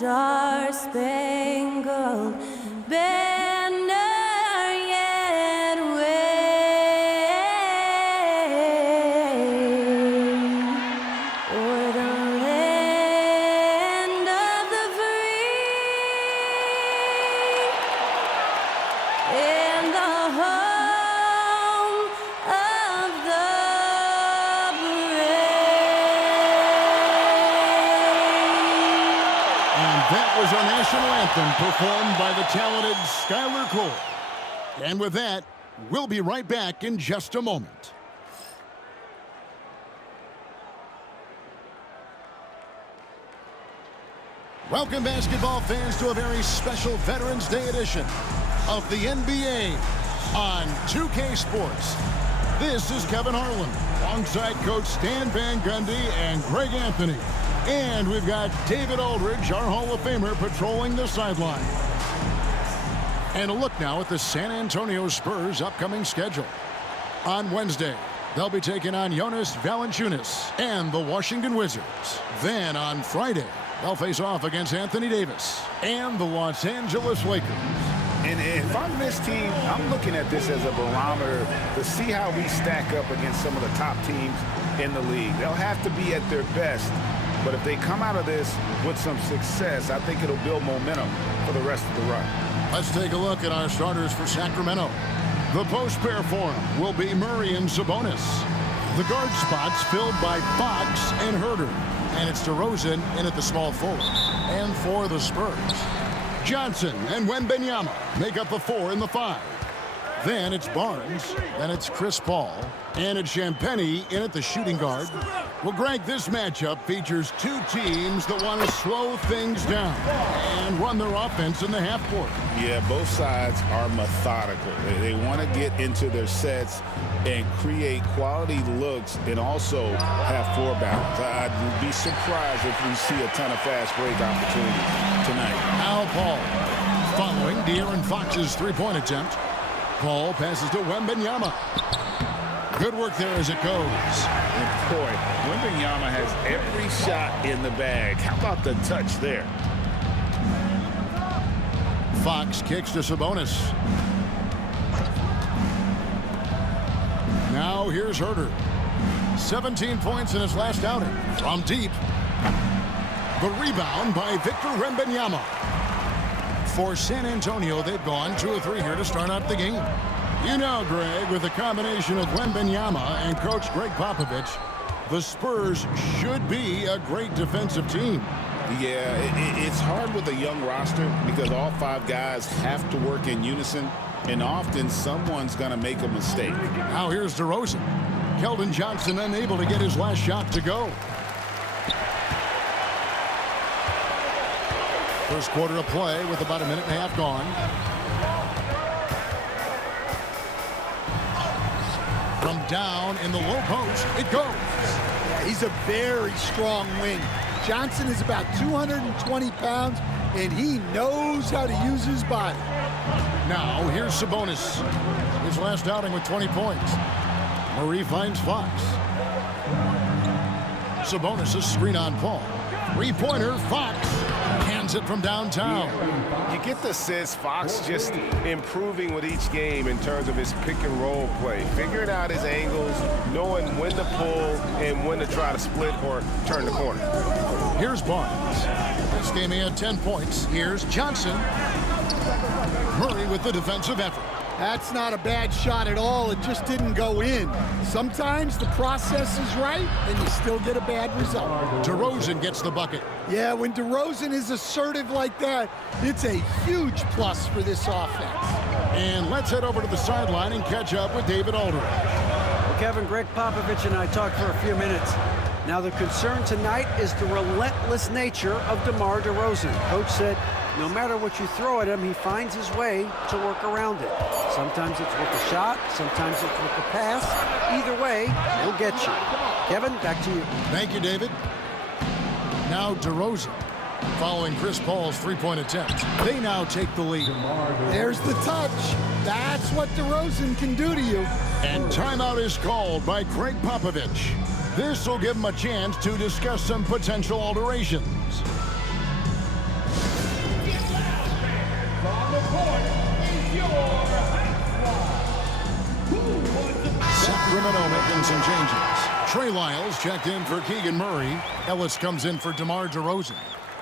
star-spangled banner yet wave o'er the land of the free and the home of the That was our national anthem performed by the talented Skylar Cole. And with that, we'll be right back in just a moment. Welcome, basketball fans, to a very special Veterans Day edition of the NBA on 2K Sports. This is Kevin Harlan, alongside Coach Stan Van Gundy and Greg Anthony. And we've got David Aldridge, our Hall of Famer, patrolling the sideline. And a look now at the San Antonio Spurs' upcoming schedule. On Wednesday, they'll be taking on Jonas Valanciunas and the Washington Wizards. Then on Friday, they'll face off against Anthony Davis and the Los Angeles Lakers. And if I'm this team, I'm looking at this as a barometer to see how we stack up against some of the top teams in the league. They'll have to be at their best. But if they come out of this with some success, I think it'll build momentum for the rest of the run. Let's take a look at our starters for Sacramento. The post pair for him will be Murray and Sabonis. The guard spots filled by Fox and Herter. And it's DeRozan in at the small forward. And for the Spurs, Johnson and Wembanyama make up the 4 and the 5. Then it's Barnes, then it's Chris Paul, and it's Champagnie in at the shooting guard. Well, Greg, this matchup features two teams that want to slow things down and run their offense in the half court. Yeah, both sides are methodical. They want to get into their sets and create quality looks and also have floor balance. I'd be surprised if we see a ton of fast break opportunities tonight. Al Paul following De'Aaron Fox's three-point attempt. Paul passes to Wembanyama. Good work there as it goes. And boy, Wembanyama has every shot in the bag. How about the touch there? Fox kicks to Sabonis. Now here's Herter. 17 points in his last outing. From deep. The rebound by Victor Wembanyama. For San Antonio, they've gone 2 of 3 here to start out the game. You know, Greg, with a combination of Wembanyama and Coach Greg Popovich, the Spurs should be a great defensive team. Yeah, it's hard with a young roster because all 5 guys have to work in unison, and often someone's going to make a mistake. Now here's DeRozan. Keldon Johnson unable to get his last shot to go. First quarter of play with about a minute and a half gone. From down in the low post, it goes. Yeah, he's a very strong wing. Johnson is about 220 pounds, and he knows how to use his body. Now, here's Sabonis. His last outing with 20 points. Murray finds Fox. Sabonis a screen on Paul. Three-pointer, Fox. Hands it from downtown. You get the sense Fox just improving with each game in terms of his pick-and-roll play. Figuring out his angles, knowing when to pull and when to try to split or turn the corner. Here's Barnes. This game he had 10 points. Here's Johnson. Murray with the defensive effort. That's not a bad shot at all. It just didn't go in. Sometimes the process is right, and you still get a bad result. DeRozan gets the bucket. Yeah, when DeRozan is assertive like that, it's a huge plus for this offense. And let's head over to the sideline and catch up with David Aldridge. Well, Kevin, Greg Popovich and I talked for a few minutes. Now, the concern tonight is the relentless nature of DeMar DeRozan. Coach said, no matter what you throw at him, he finds his way to work around it. Sometimes it's with the shot, sometimes it's with the pass. Either way, he'll get you. Kevin, back to you. Thank you, David. Now DeRozan, following Chris Paul's three-point attempt. They now take the lead. There's the touch. That's what DeRozan can do to you. And timeout is called by Greg Popovich. This will give him a chance to discuss some potential alterations. Sacramento making some changes. Trey Lyles checked in for Keegan Murray. Ellis comes in for DeMar DeRozan.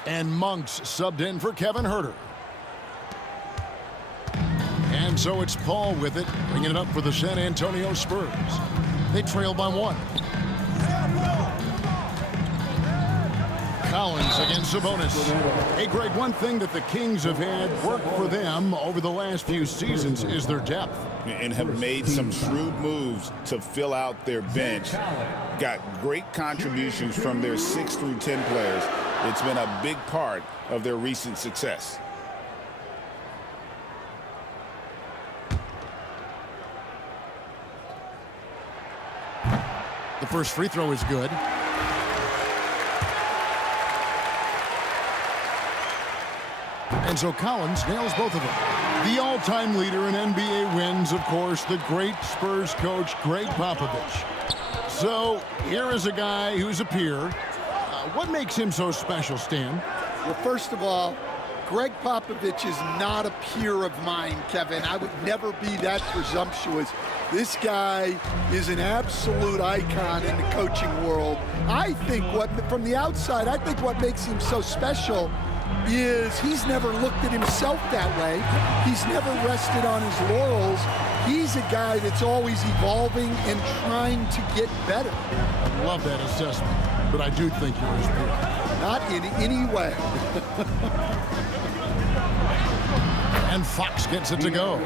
And Monks subbed in for Kevin Huerter. And so it's Paul with it, bringing it up for the San Antonio Spurs. They trail by 1. Collins against Sabonis. Hey, Greg, one thing that the Kings have had work for them over the last few seasons is their depth. And have made some shrewd moves to fill out their bench. Got great contributions from their 6 through 10 players. It's been a big part of their recent success. The first free throw is good. And so Collins nails both of them. The all-time leader in NBA wins, of course, the great Spurs coach, Greg Popovich. So here is a guy who's a peer. What makes him so special, Stan? Well, first of all, Greg Popovich is not a peer of mine, Kevin. I would never be that presumptuous. This guy is an absolute icon in the coaching world. I think from the outside, I think what makes him so special is he's never looked at himself that way. He's never rested on his laurels. He's a guy that's always evolving and trying to get better. I love that assessment, but I do think you're his peer. Not in any way. And Fox gets it to go.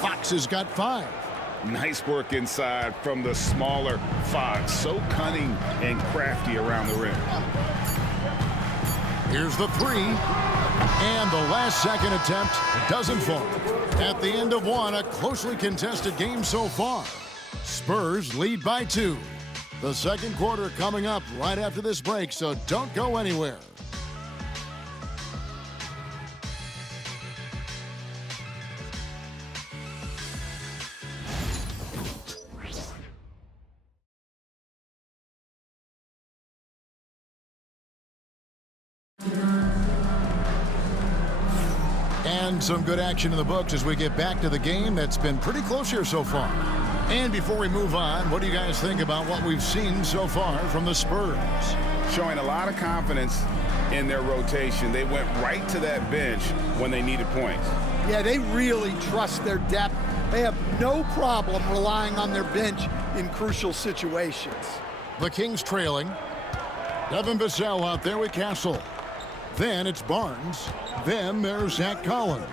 Fox has got 5. Nice work inside from the smaller Fox. So cunning and crafty around the rim. Here's the 3. And the last second attempt doesn't fall. At the end of 1, a closely contested game so far. Spurs lead by 2. The second quarter coming up right after this break, so don't go anywhere. And some good action in the books as we get back to the game that's been pretty close here so far. And before we move on, what do you guys think about what we've seen so far from the Spurs? Showing a lot of confidence in their rotation. They went right to that bench when they needed points. Yeah, they really trust their depth. They have no problem relying on their bench in crucial situations. The Kings trailing. Devin Vassell out there with Castle. Then it's Barnes. Then there's Zach Collins.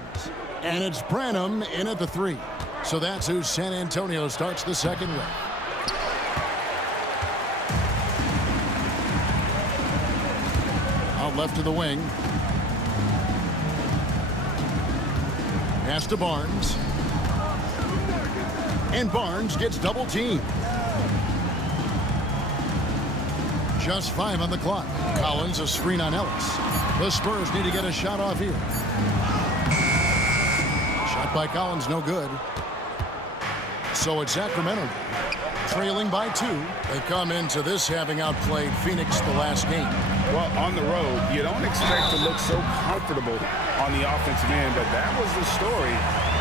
And it's Branham in at the 3. So that's who San Antonio starts the second with. Out left to the wing. Pass to Barnes. And Barnes gets double teamed. Just 5 on the clock. Collins a screen on Ellis. The Spurs need to get a shot off here. Shot by Collins, no good. So it's Sacramento trailing by 2. They come into this having outplayed Phoenix the last game. Well, on the road, you don't expect to look so comfortable on the offensive end, but that was the story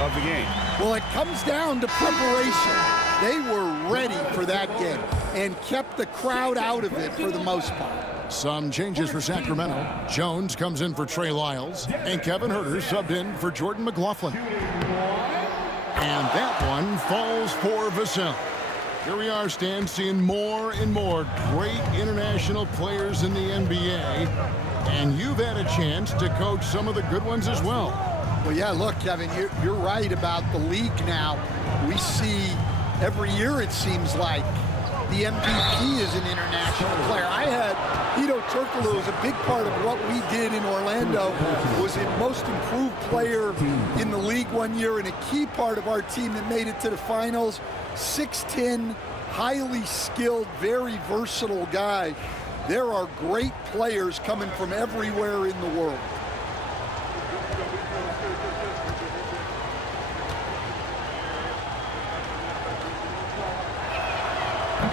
of the game. Well, it comes down to preparation. They were ready for that game and kept the crowd out of it for the most part. Some changes for Sacramento. Jones comes in for Trey Lyles, and Kevin Huerter subbed in for Jordan McLaughlin. And that one falls for Vassell. Here we are, Stan, seeing more and more great international players in the NBA. And you've had a chance to coach some of the good ones as well. Well, yeah, look, Kevin, you're right about the league now. We see every year, it seems like, the MVP is an international player. I had Hedo Turkoglu as a big part of what we did in Orlando, was a most improved player in the league one year and a key part of our team that made it to the finals. 6'10", highly skilled, very versatile guy. There are great players coming from everywhere in the world.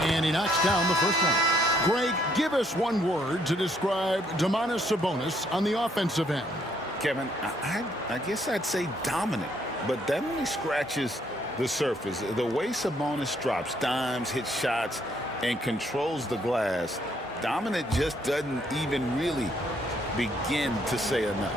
And he knocks down the first one. Greg, give us one word to describe Domantas Sabonis on the offensive end. Kevin, I guess I'd say dominant, but that only scratches the surface. The way Sabonis drops dimes, hits shots, and controls the glass, dominant just doesn't even really begin to say enough.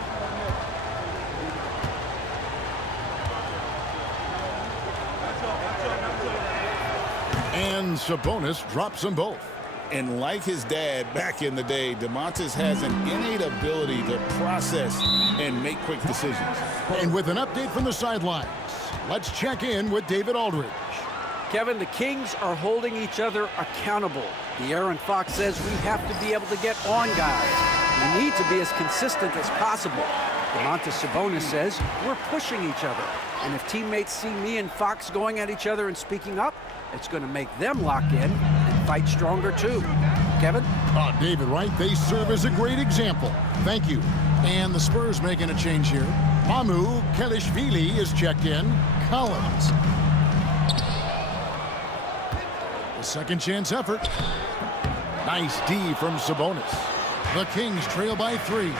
And Sabonis drops them both. And like his dad back in the day, DeMontis has an innate ability to process and make quick decisions. And with an update from the sidelines, let's check in with David Aldridge. Kevin, the Kings are holding each other accountable. De'Aaron Fox says we have to be able to get on guys. We need to be as consistent as possible. Domantas Sabonis says we're pushing each other. And if teammates see me and Fox going at each other and speaking up, it's going to make them lock in and fight stronger too. Kevin? David, right? They serve as a great example. Thank you. And the Spurs making a change here. Mamu Kelishvili is checked in. Collins. A second chance effort. Nice D from Sabonis. The Kings trail by 3.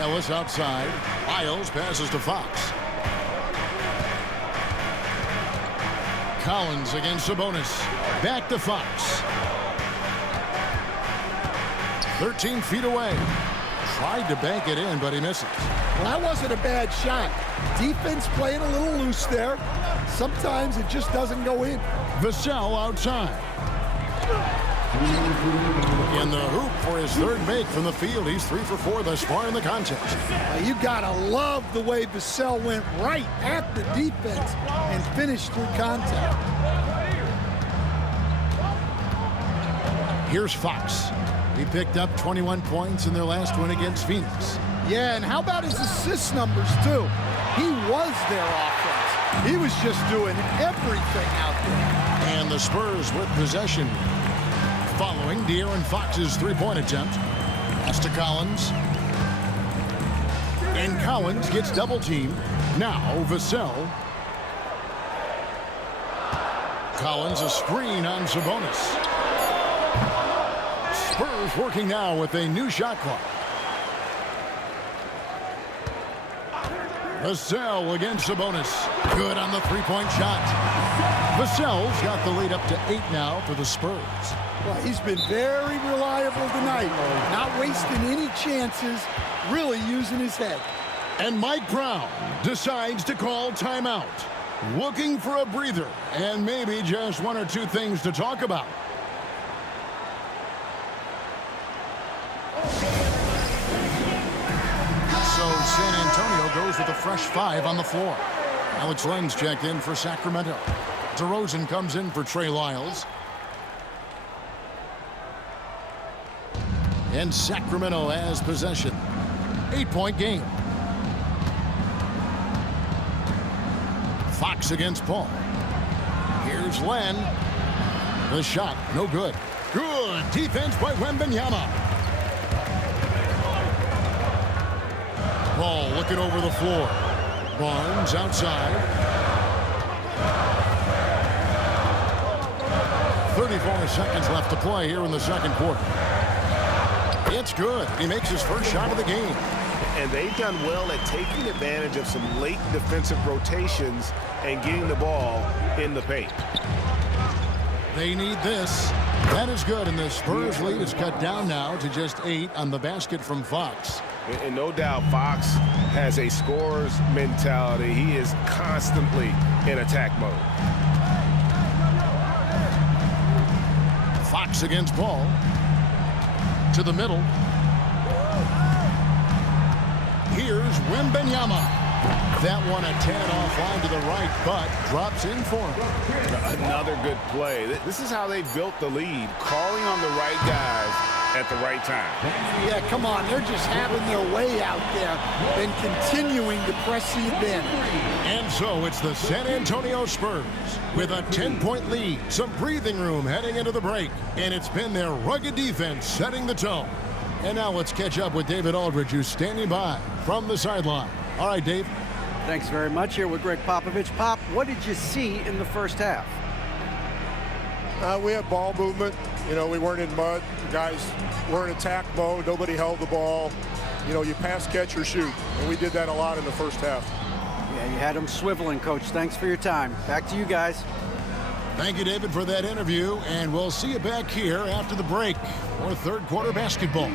Ellis outside. Isles passes to Fox. Collins against Sabonis. Back to Fox. 13 feet away. Tried to bank it in, but he misses. Well, that wasn't a bad shot. Defense playing a little loose there. Sometimes it just doesn't go in. Vassell outside. In the hoop for his third make from the field. He's 3 for 4 thus far in the contest. You gotta love the way Vassell went right at the defense and finished through contact. Here's Fox. He picked up 21 points in their last win against Phoenix. Yeah, and how about his assist numbers, too? He was their offense. He was just doing everything out there. And the Spurs with possession following De'Aaron Fox's three-point attempt. Pass to Collins. And Collins gets double-teamed. Now Vassell. Collins a screen on Sabonis. Spurs working now with a new shot clock. Vassell against Sabonis. Good on the three-point shot. Vassell's got the lead up to 8 now for the Spurs. Well, he's been very reliable tonight. Not wasting any chances, really using his head. And Mike Brown decides to call timeout. Looking for a breather and maybe just 1 or 2 things to talk about. So San Antonio goes with a fresh 5 on the floor. Alex Len's checked in for Sacramento. DeRozan comes in for Trey Lyles. And Sacramento has possession. 8-point game. Fox against Paul. Here's Len. The shot, no good. Good defense by Wembanyama. Paul looking over the floor. Barnes outside. 34 seconds left to play here in the second quarter. It's good. He makes his first shot of the game. And they've done well at taking advantage of some late defensive rotations and getting the ball in the paint. They need this. That is good, and the Spurs lead is cut down now to just 8 on the basket from Fox. And no doubt Fox has a scorer's mentality. He is constantly in attack mode. Fox against Paul. To the middle. Here's Wembanyama. That one a tad offline to the right, but drops in for him. Another good play. This is how they built the lead, calling on the right guys at the right time. Yeah, come on. They're just having their way out there and continuing to press the advantage. And so it's the San Antonio Spurs with a 10-point lead, some breathing room heading into the break, and it's been their rugged defense setting the tone. And now let's catch up with David Aldridge, who's standing by from the sideline. All right, Dave. Thanks very much. Here with Greg Popovich. Pop, what did you see in the first half? We had ball movement. You know, we weren't in mud. The guys were in attack mode. Nobody held the ball. You know, you pass, catch, or shoot. And we did that a lot in the first half. Yeah, you had them swiveling, Coach. Thanks for your time. Back to you guys. Thank you, David, for that interview, and we'll see you back here after the break for third quarter basketball.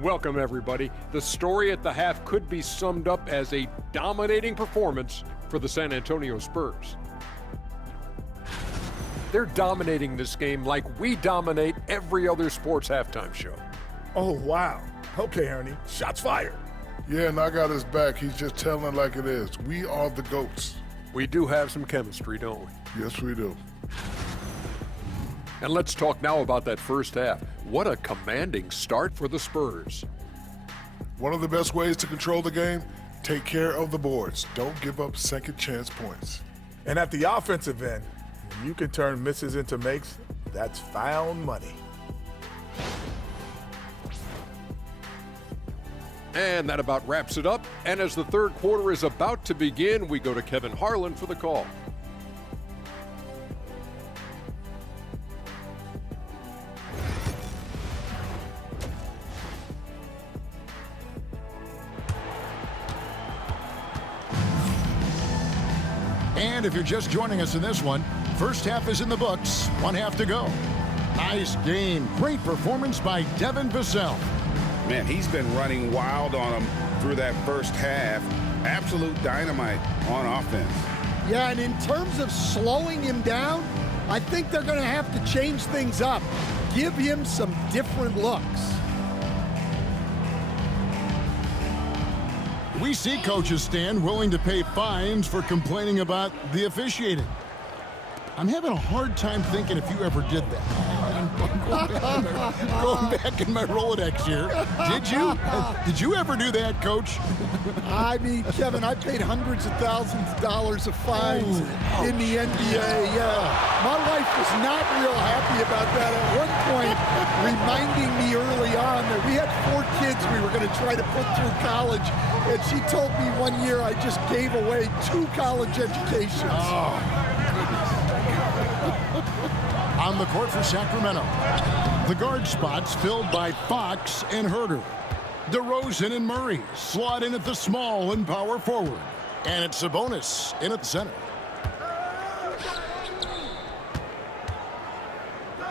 Welcome, everybody. The story at the half could be summed up as a dominating performance for the San Antonio Spurs. They're dominating this game like we dominate every other sports halftime show. Oh, wow. Okay, Ernie. Shots fired. Yeah, and I got his back. He's just telling it like it is. We are the GOATs. We do have some chemistry, don't we? Yes, we do. And let's talk now about that first half. What a commanding start for the Spurs. One of the best ways to control the game, take care of the boards. Don't give up second chance points. And at the offensive end, when you can turn misses into makes, that's found money. And that about wraps it up. And as the third quarter is about to begin, we go to Kevin Harlan for the call. And if you're just joining us in this one, first half is in the books, one half to go. Nice game. Great performance by Devin Vassell. Man, he's been running wild on him through that first half. Absolute dynamite on offense. Yeah, and in terms of slowing him down, I think they're going to have to change things up. Give him some different looks. We see coaches stand willing to pay fines for complaining about the officiating. I'm having a hard time thinking if you ever did that. Going back in my Rolodex here. Did you? Did you ever do that, Coach? I mean, Kevin, I paid hundreds of thousands of dollars of fines in the NBA. Yeah, my wife was not real happy about that. At one point, reminding me early on that we had 4 kids we were going to try to put through college, and she told me one year I just gave away 2 college educations. On the court for Sacramento, the guard spots filled by Fox and Herter. DeRozan and Murray slot in at the small and power forward. And it's Sabonis in at the center.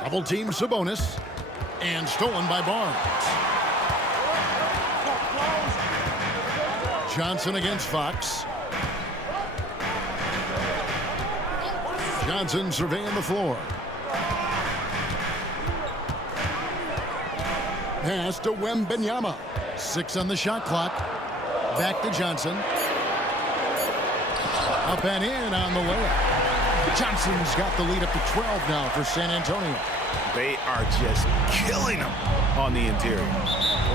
Double team Sabonis. And stolen by Barnes. Johnson against Fox. Johnson surveying the floor. Pass to Wembanyama. 6 on the shot clock. Back to Johnson. Up and in on the layup. Johnson's got the lead up to 12 now for San Antonio. They are just killing them on the interior.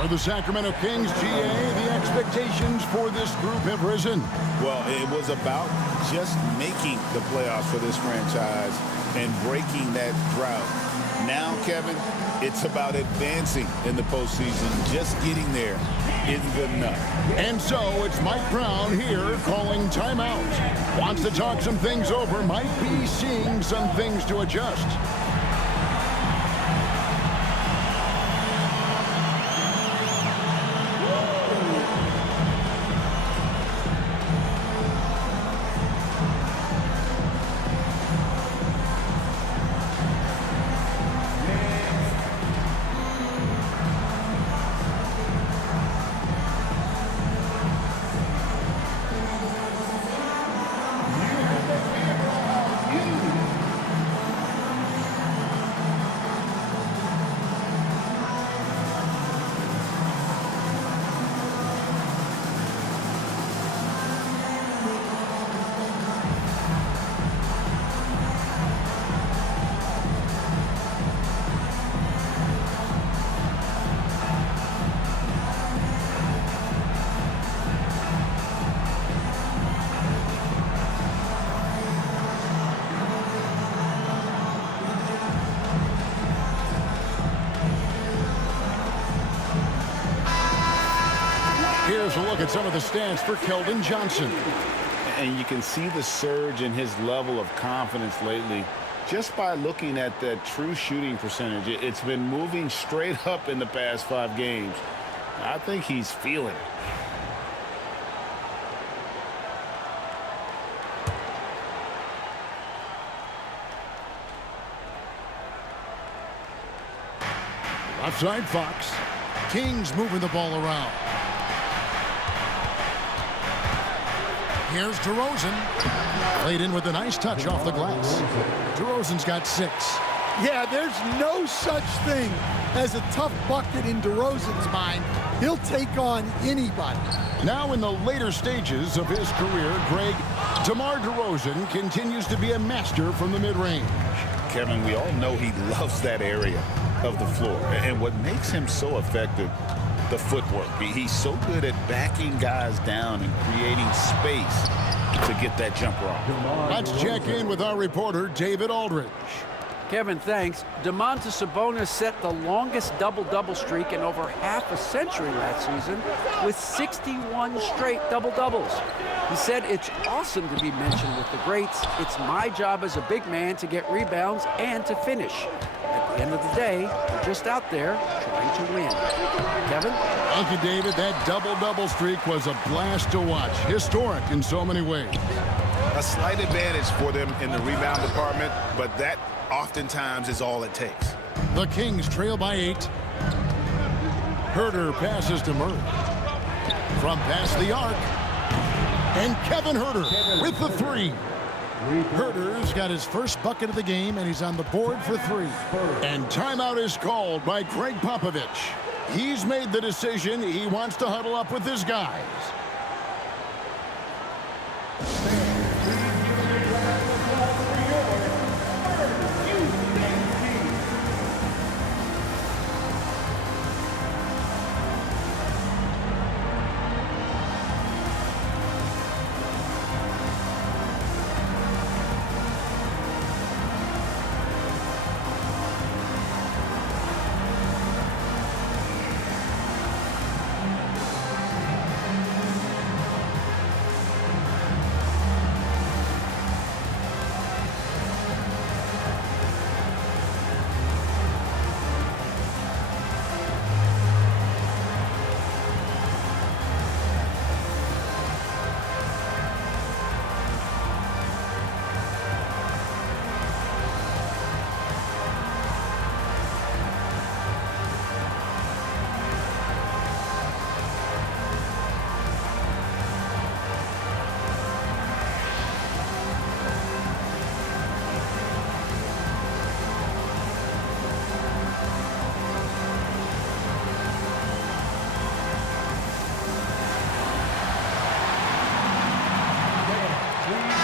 For the Sacramento Kings, GA, the expectations for this group have risen. Well, it was about just making the playoffs for this franchise and breaking that drought. Now, Kevin, it's about advancing in the postseason. Just getting there isn't good enough. And so it's Mike Brown here calling timeout. Wants to talk some things over, might be seeing some things to adjust. Here's a look at some of the stats for Keldon Johnson. And you can see the surge in his level of confidence lately just by looking at that true shooting percentage. It's been moving straight up in the past 5 games. I think he's feeling it. Offside Fox. Kings moving the ball around. Here's DeRozan. Played in with a nice touch off the glass. DeRozan's got 6. Yeah, there's no such thing as a tough bucket in DeRozan's mind. He'll take on anybody. Now in the later stages of his career, Greg, DeMar DeRozan continues to be a master from the mid-range. Kevin, we all know he loves that area of the floor. And what makes him so effective, the footwork. He's so good at backing guys down and creating space to get that jumper off. Let's check in with our reporter, David Aldridge. Kevin, thanks. Domantas Sabonis set the longest double-double streak in over half a century last season with 61 straight double-doubles. He said, "It's awesome to be mentioned with the greats. It's my job as a big man to get rebounds and to finish. At the end of the day, we're just out there trying to win." Kevin? Thank you, David. That double-double streak was a blast to watch. Historic in so many ways. A slight advantage for them in the rebound department, but that oftentimes is all it takes. The Kings trail by 8. Herter passes to Murray. From past the arc. And Kevin Herter with the 3. Herter's got his first bucket of the game, and he's on the board for 3. And timeout is called by Greg Popovich. He's made the decision. He wants to huddle up with his guys.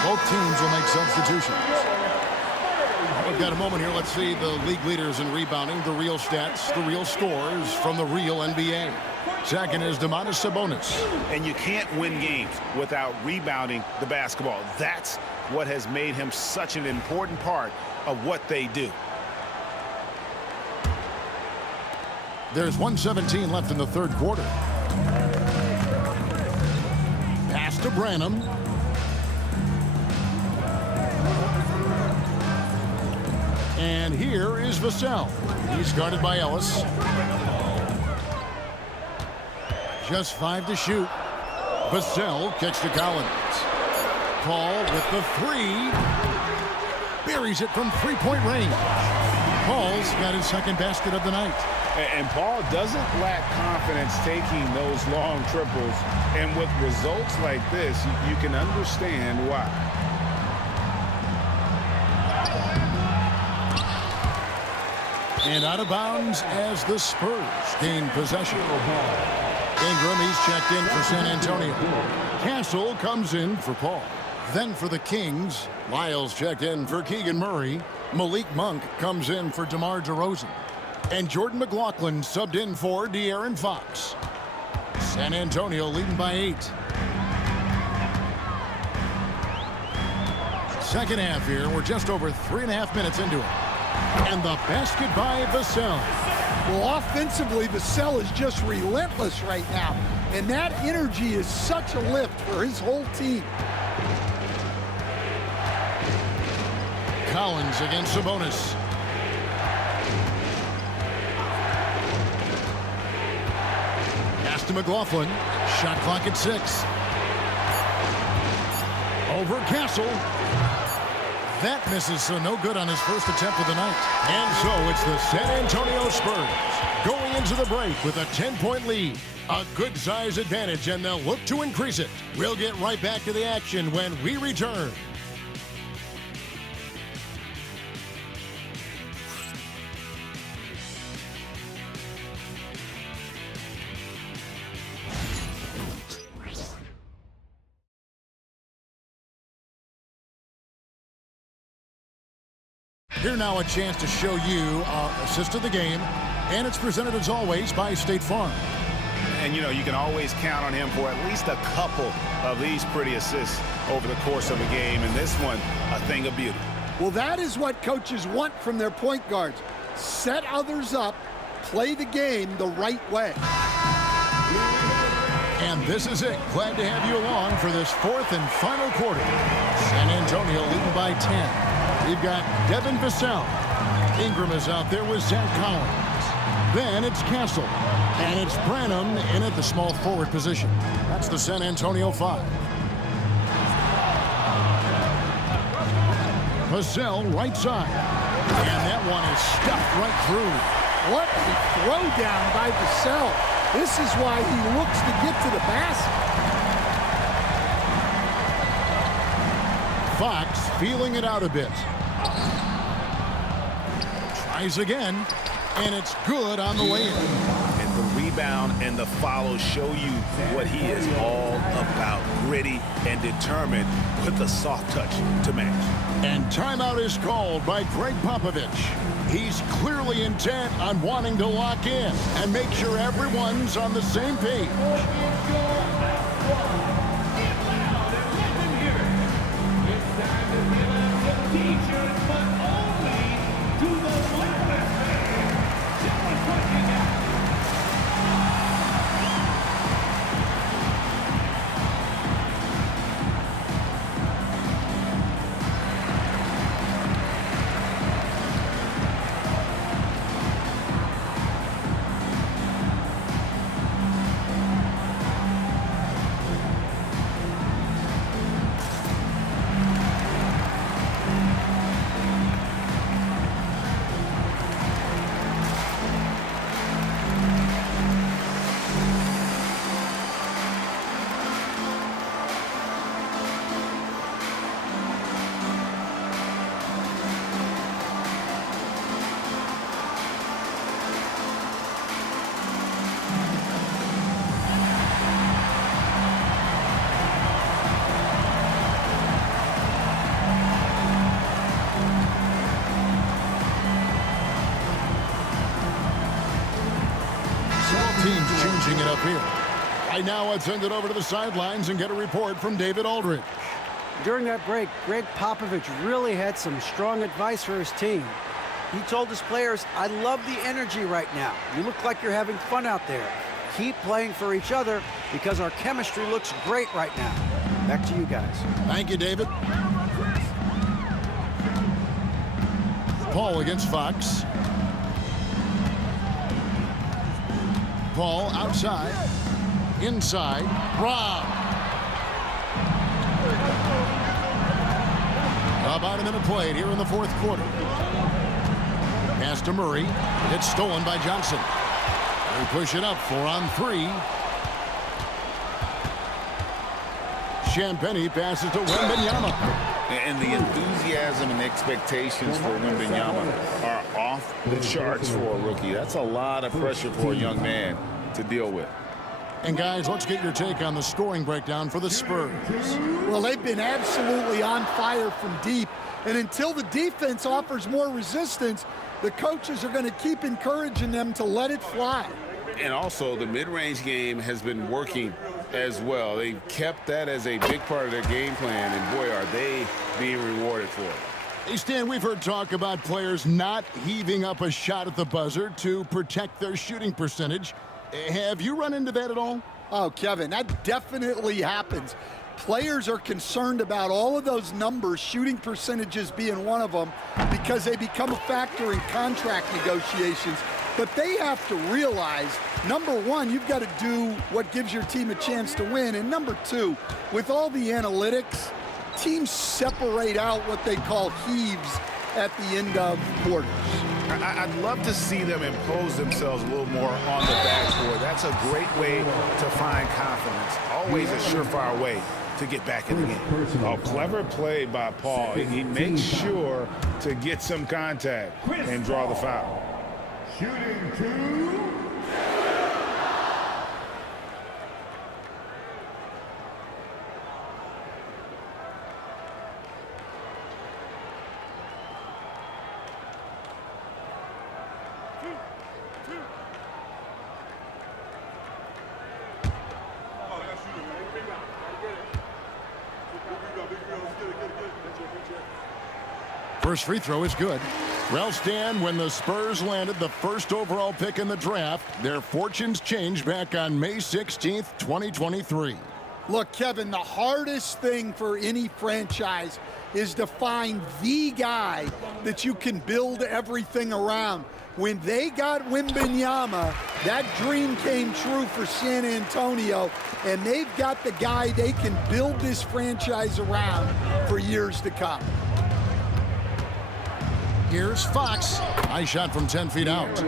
Both teams will make substitutions. We've got a moment here. Let's see the league leaders in rebounding, the real stats, the real scores from the real NBA. Second is Domantas Sabonis. And you can't win games without rebounding the basketball. That's what has made him such an important part of what they do. There's 1:17 left in the third quarter. Pass to Branham. And here is Vassell. He's guarded by Ellis. Just 5 to shoot. Vassell kicks to Collins. Paul with the 3. Buries it from three-point range. Paul's got his second basket of the night. And Paul doesn't lack confidence taking those long triples. And with results like this, you can understand why. And out of bounds as the Spurs gain possession. Ingram, he's checked in for San Antonio. Castle comes in for Paul. Then for the Kings, Lyles checked in for Keegan Murray. Malik Monk comes in for DeMar DeRozan. And Jordan McLaughlin subbed in for De'Aaron Fox. San Antonio leading by 8. Second half here. We're just over 3.5 minutes into it. And the basket by Vassell. Well, offensively, Vassell is just relentless right now. And that energy is such a lift for his whole team. Collins against Sabonis. Pass to McLaughlin. Shot clock at 6. Over Castle. That misses, so no good on his first attempt of the night. And so it's the San Antonio Spurs going into the break with a 10-point lead. A good size advantage, and they'll look to increase it. We'll get right back to the action when we return. Here now a chance to show you our assist of the game, and it's presented as always by State Farm. And you know, you can always count on him for at least a couple of these pretty assists over the course of a game, and this one, a thing of beauty. Well, that is what coaches want from their point guards. Set others up, play the game the right way. And this is it. Glad to have you along for this fourth and final quarter. San Antonio leading by 10. We've got Devin Vassell. Ingram is out there with Zach Collins. Then it's Castle. And it's Branham in at the small forward position. That's the San Antonio 5. Vassell right side. And that one is stuffed right through. What a throw down by Vassell. This is why he looks to get to the basket. Fox feeling it out a bit. Tries again, and it's good on the way in. And the rebound and the follow show you what he is all about. Gritty and determined with the soft touch to match. And timeout is called by Greg Popovich. He's clearly intent on wanting to lock in and make sure everyone's on the same page. Teams changing it up here. Right now, let's send it over to the sidelines and get a report from David Aldridge. During that break, Greg Popovich really had some strong advice for his team. He told his players, I love the energy right now. You look like you're having fun out there. Keep playing for each other because our chemistry looks great right now. Back to you guys. Thank you, David. Paul against Fox. Paul outside. Inside. Rob. About a minute played here in the fourth quarter. Pass to Murray. It's stolen by Johnson. They push it up 4-on-3. Champagnie passes to Wembanyama. And the enthusiasm and expectations for Wembanyama are off the charts for a rookie. That's a lot of pressure for a young man to deal with. And guys, let's get your take on the scoring breakdown for the Spurs. Well, they've been absolutely on fire from deep. And until the defense offers more resistance, the coaches are going to keep encouraging them to let it fly. And also, the mid-range game has been working as well. They've kept that as a big part of their game plan, and boy, are they being rewarded for it. Hey, Stan, we've heard talk about players not heaving up a shot at the buzzer to protect their shooting percentage. Have you run into that at all? Oh, Kevin, that definitely happens. Players are concerned about all of those numbers, shooting percentages being one of them, because they become a factor in contract negotiations. But they have to realize, number one, you've got to do what gives your team a chance to win. And number two, with all the analytics, teams separate out what they call heaves at the end of quarters. I'd love to see them impose themselves a little more on the backboard. That's a great way to find confidence. Always a surefire way to get back in the game. Oh, clever play by Paul. He makes sure to get some contact and draw the foul. Shooting 2. First free throw is good. Well, Stan, when the Spurs landed the first overall pick in the draft, their fortunes changed back on May 16th, 2023. Look, Kevin, the hardest thing for any franchise is to find the guy that you can build everything around. When they got Wembanyama, that dream came true for San Antonio, and they've got the guy they can build this franchise around for years to come. Here's Fox. High shot from 10 feet out.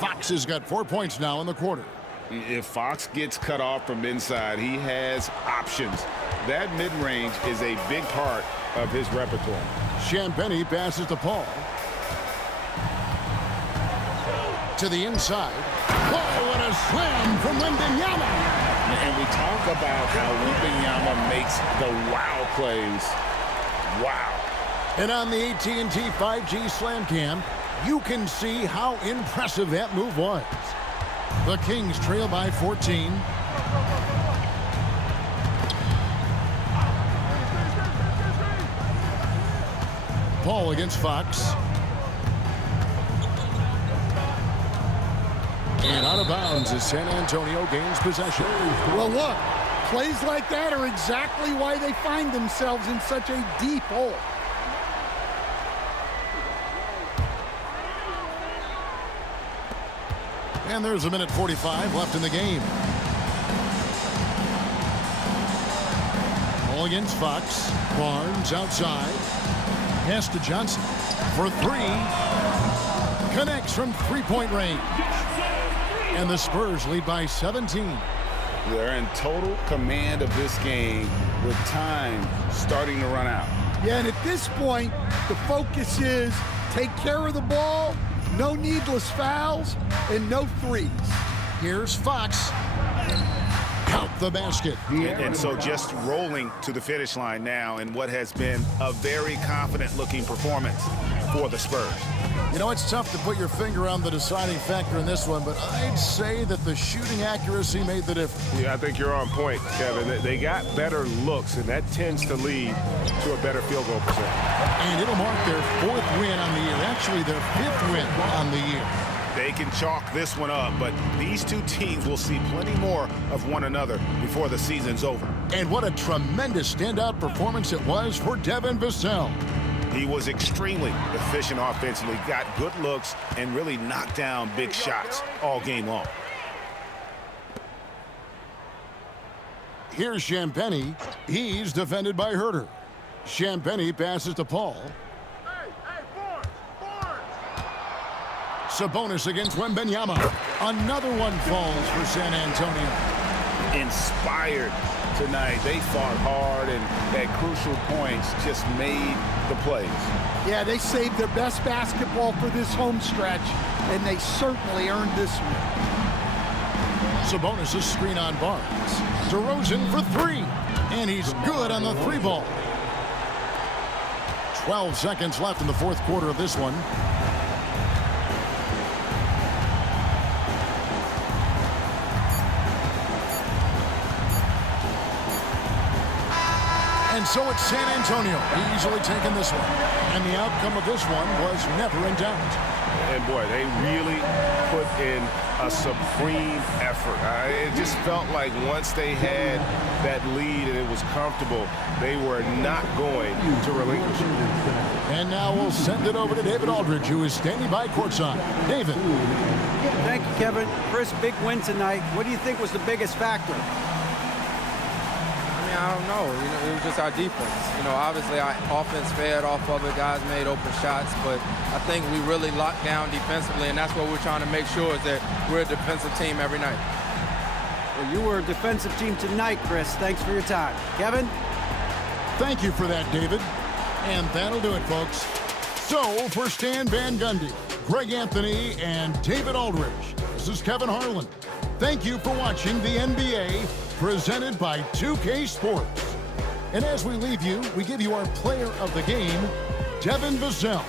Fox has got 4 points now in the quarter. If Fox gets cut off from inside, he has options. That mid-range is a big part of his repertoire. Champagnie passes to Paul. To the inside. Oh, and a slam from Wembanyama. And we talk about how Wembanyama makes the wow plays. Wow. And on the AT&T 5G Slam Cam, you can see how impressive that move was. The Kings trail by 14. Paul against Fox. And out of bounds as San Antonio gains possession. Well, look, plays like that are exactly why they find themselves in such a deep hole. And there's a minute 45 left in the game. Ball against Fox. Barnes outside. Pass to Johnson for three. Connects from three-point range. And the Spurs lead by 17. They're in total command of this game with time starting to run out. Yeah, and at this point, the focus is take care of the ball, no needless fouls, and no threes. Here's Fox. Count the basket. And so just rolling to the finish line now in what has been a very confident-looking performance for the Spurs. You know, it's tough to put your finger on the deciding factor in this one, but I'd say that the shooting accuracy made the difference. Yeah, I think you're on point, Kevin. They got better looks, and that tends to lead to a better field goal percentage. And it'll mark their fourth win on the year. Actually, their fifth win on the year. They can chalk this one up, but these two teams will see plenty more of one another before the season's over. And what a tremendous standout performance it was for Devin Vassell. He was extremely efficient offensively, got good looks, and really knocked down big shots all game long. Here's Champagnie. He's defended by Herter. Champagnie passes to Paul. Sabonis against Wembanyama. Another one falls for San Antonio. Inspired tonight. They fought hard and at crucial points just made the plays. Yeah, they saved their best basketball for this home stretch, and they certainly earned this one. Sabonis' screen on Barnes. DeRozan for three. And he's good on the three ball. 12 seconds left in the fourth quarter of this one. And so it's San Antonio easily taking this one. And the outcome of this one was never in doubt. And boy, they really put in a supreme effort. It just felt like once they had that lead and it was comfortable, they were not going to relinquish it. And now we'll send it over to David Aldridge, who is standing by courtside. David. Thank you, Kevin. Chris, big win tonight. What do you think was the biggest factor? I don't know. It was just our defense. Obviously our offense fed off of it. Guys made open shots, but I think we really locked down defensively, and that's what we're trying to make sure is that we're a defensive team every night. Well, you were a defensive team tonight, Chris. Thanks for your time. Kevin? Thank you for that, David. And that'll do it, folks. So, for Stan Van Gundy, Greg Anthony, and David Aldridge, this is Kevin Harlan. Thank you for watching the NBA, presented by 2K Sports. And as we leave you, we give you our player of the game, Devin Vassell.